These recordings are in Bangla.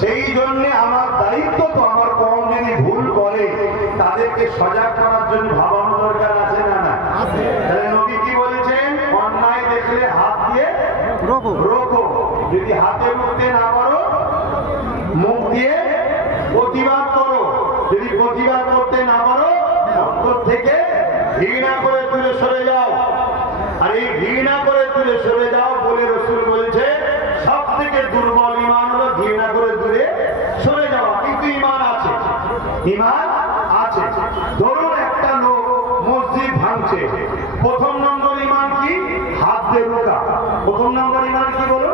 সেই জন্য আমার দায়িত্ব তো আমার কম যদি ভুল করে তাদেরকে সজাগ করার জন্য ভাবানো দরকার আছে না না? তাহলে নবী কি বলেছেন? অন্যায় দেখলে হাত দিয়ে রোকো, যদি হাতে রুখতে না পারো মুখ দিয়ে প্রতিবাদ করো, যদি প্রতিবাদ করতে না পারো অন্তর থেকে ঘৃণা করে দূরে সরে যাও। আর এই ঘৃণা করে দূরে সরে যাও বলে রাসূল বলছে সব থেকে দুর্বল ঈমান হলো ঘৃণা করে দূরে সরে যাওয়া। কিন্তু ঈমান আছে, ঈমান আছে। ধরুন একটা লোক মসজিদ ভাঙছে, প্রথম নম্বর ঈমান কি? হাত দিয়ে রোকা। প্রথম নম্বর ঈমান কি বলো?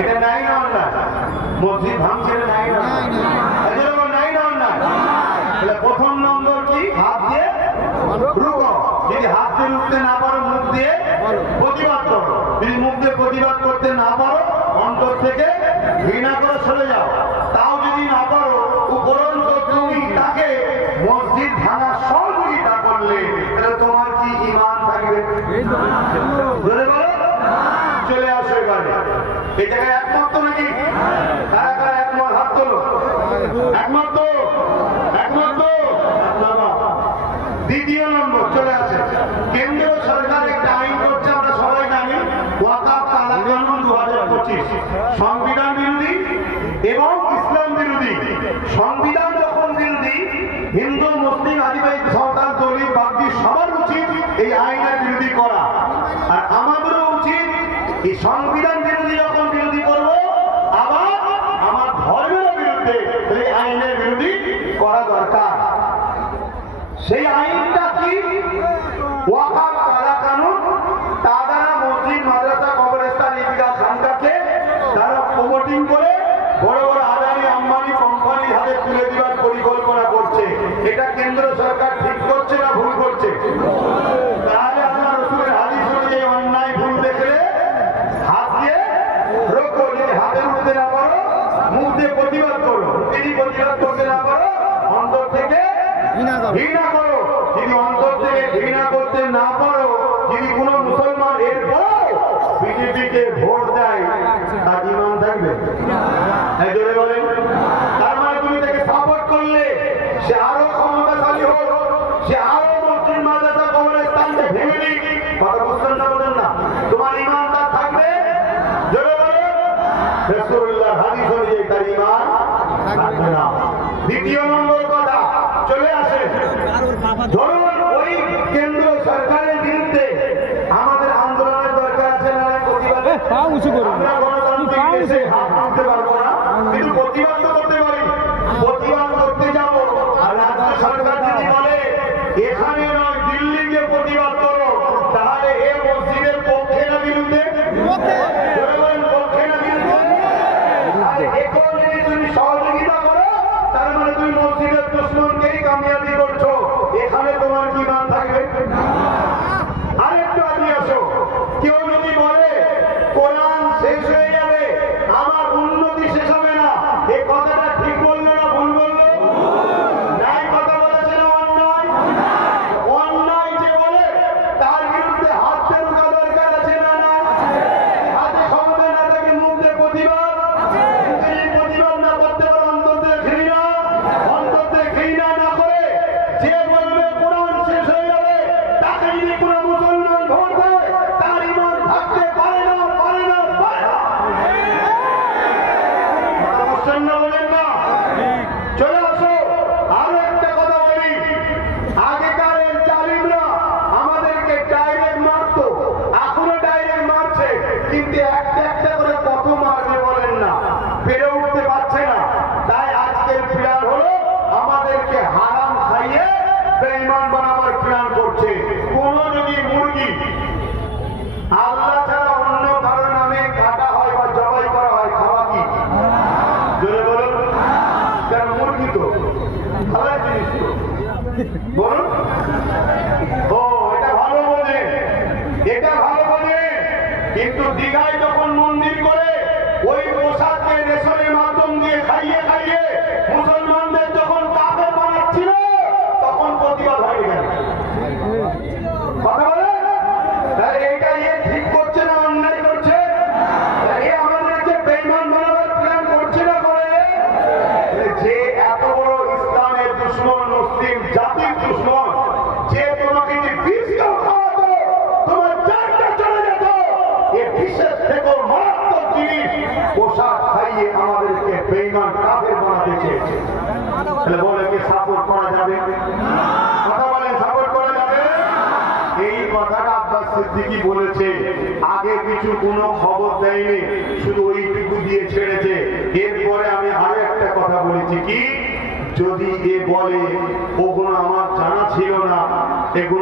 এটা নাই না অন্যায়? মসজিদ ভাঙছে না নাই না? নাই না অন্যায়? তাহলে প্রথম নম্বর কি? হাত দিয়ে রুকো। যদি হাত দিয়ে রুখতে না পারো মুখ দিয়ে প্রতিবাদ করো, যদি মুখ দিয়ে প্রতিবাদ করতে না পারো অন্তর থেকে ঘৃণা করে সরে যাও। তাও যদি না পারো উপরন্ত তুমি তাকে মসজিদ ভাঙার সহযোগিতা করলে তাহলে তোমার কি ঈমান থাকবে? বলে বলো, চলে আসো এবারে এই জায়গায় একমত নাকি? কারা কারা একমত? হাত তোলো। একমত? একমত? দ্বিতীয় নম্বর চলে আসে, কেন্দ্রীয় সরকার একটা আইন করছে, আমরা সবাই জানি, ওয়াকাফ কালা কানুন 2025, সংবিধান বিরোধী এবং ইসলাম বিরোধী। সংবিধান যখন বিরোধী, হিন্দু মুসলিম আদিবাসী সাঁওতাল দলিত বাগদি সবার উচিত এই আইনের বিরোধী করা। আর আমাদেরও উচিত এই সংবিধান বিরোধী যখন বিরোধী করব, আবার আমার ধর্মের বিরুদ্ধে এই আইনের বিরোধী করা দরকার। সেই আইনটা কি? ওয়াকাফ কালা কানুন। তারা মসজিদ, মাদ্রাসা, কবরস্থান, ঈদগাহ, খানকাকে তারা প্রমোটিং করে বড় বড় আদানি আম্বানি কোম্পানির হাতে তুলে দেওয়ার পরিকল্পনা করছে। এটা কেন্দ্র সরকার ঠিক করছে না ভুল করছে? তাহলে আল্লাহ রাসূলের হাদিস অনুযায়ী অন্যায় ভুল দেখলে হাত দিয়ে রোকো, যদি হাতে উঠতে না পারো মুখ দিয়ে প্রতিবাদ করো, যদি প্রতিবাদ করতে না পারো অন্তর থেকে ঘৃণা করো। যদি অন্তর থেকে ঘৃণা করতে না পারো, যদি কোন মুসলমান এরপর বিজেপিকে ভোট দেয় তার ঈমান থাকবে? জোরে বলেন। তার মানে তুমি তাকে সাপোর্ট করলে সে আরো ক্ষমতাশালী হোক, সে আরো মসজিদ, মাদ্রাসা, কবরস্থানকে ভেঙে দিক, কথা বুঝছেন না? বলেন না? তোমার ঈমান তার থাকবে? জোরে বলেন। রাসূলুল্লাহ হাদিস অনুযায়ী তার ঈমান থাকবে না। দ্বিতীয় নম্বর কথা চলে আসে, ধরুন ওই কেন্দ্র সরকারের বিরুদ্ধে আমাদের আন্দোলনের দরকার আছে না? প্রতিবাদে আমরা গণতান্ত্রিক দেশে হাত তুলতে পারবো না, কিন্তু প্রতিবাদ তো করতে পারি। প্রতিবাদ করতে যাবো আর রাজ্য সরকার যদি বলে এখানে নয় দিল্লি গিয়ে প্রতিবাদ করো, তাহলে এ মসজিদের পক্ষে না বিরুদ্ধে? পক্ষে না বিরুদ্ধে? এখন যদি তুমি সহযোগিতা করো তার মানে তুমি মসজিদের দুশমনকেই কামিয়াবি করছো। এখানে তোমার কি ঈমান থাকবে? আরেকটু আগে আসো, কেউ যদি বলে কোরআন শেষ হয়ে যাবে, আমার উন্নতি শেষ হবে না, এই কথাটা ঠিক বললো না ভুল বললো? নাই কথা বলেছে না অন্যায়? অন্যায় যে বলে তার বিরুদ্ধে হাত দিয়ে রোকা দরকার আছে না? না হাতে ক্ষমতা না থাকে মুখ দিয়ে প্রতিবাদ, প্রতিবাদ না করতে পারে অন্তর দিয়ে ঘৃণা, অন্তর দিয়ে ঘৃণা না করে যে বলবে কোরআন শেষ হয়ে যাবে তাকে যদি কোনো মুসলমান ভোট দেয় তার ঈমান থাকতে পারে না, পারে না, পারে না। বুঝছেন না? বলেন না? চলে আসো আরো একটা কথা বলি। আগেকার জালিমরা আমাদেরকে ডাইরেক্ট মারতো, এখনো ডাইরেক্ট মারছে, কিন্তু একটা একটা করে কত মারবে বলেন না? পেরে উঠতে পারছে না। তাই আজকের প্ল্যান হলো আমাদেরকে হারাম খাইয়ে বেঈমান বানাবার প্ল্যান করছে। কোন যদি মুরগি আল্লাহ ছাড়া অন্য কারো নামে কাটা হয় বা জবাই করা হয়, খাওয়া কি? জোরে বলুন। কারণ মুরগি তো খাওয়ার জিনিস তো, বলুন। ও এটা ভালো বলে, এটা ভালো বলে, কিন্তু দীঘায় যখন মন্দির করে ওই পোশাককে রেশনের মাধ্যম দিয়ে খাইয়ে খাইয়ে মুসলমানদের যখন কাফের বানাচ্ছিল তখন প্রতিবাদ হয়ে গেল। কথা বলে এইটা ঠিক করছে না অন্যায় করছে? আমাদেরকে বেঈমান বানাবার তাহলে বলে কি সাপোর্ট করা যাবে? কথা বলেন, সাপোর্ট করা যাবে? এই কথাটা আব্বাস সিদ্দিকী বলেছে। আগে কিছু কোনো খবর দেয়নি, শুধু ওইটুকু দিয়ে ছেড়েছে। এরপরে আমি আরো একটা কথা বলেছি, কি যদি এ বলে ওগুলো আমার জানা ছিল না, এগুলো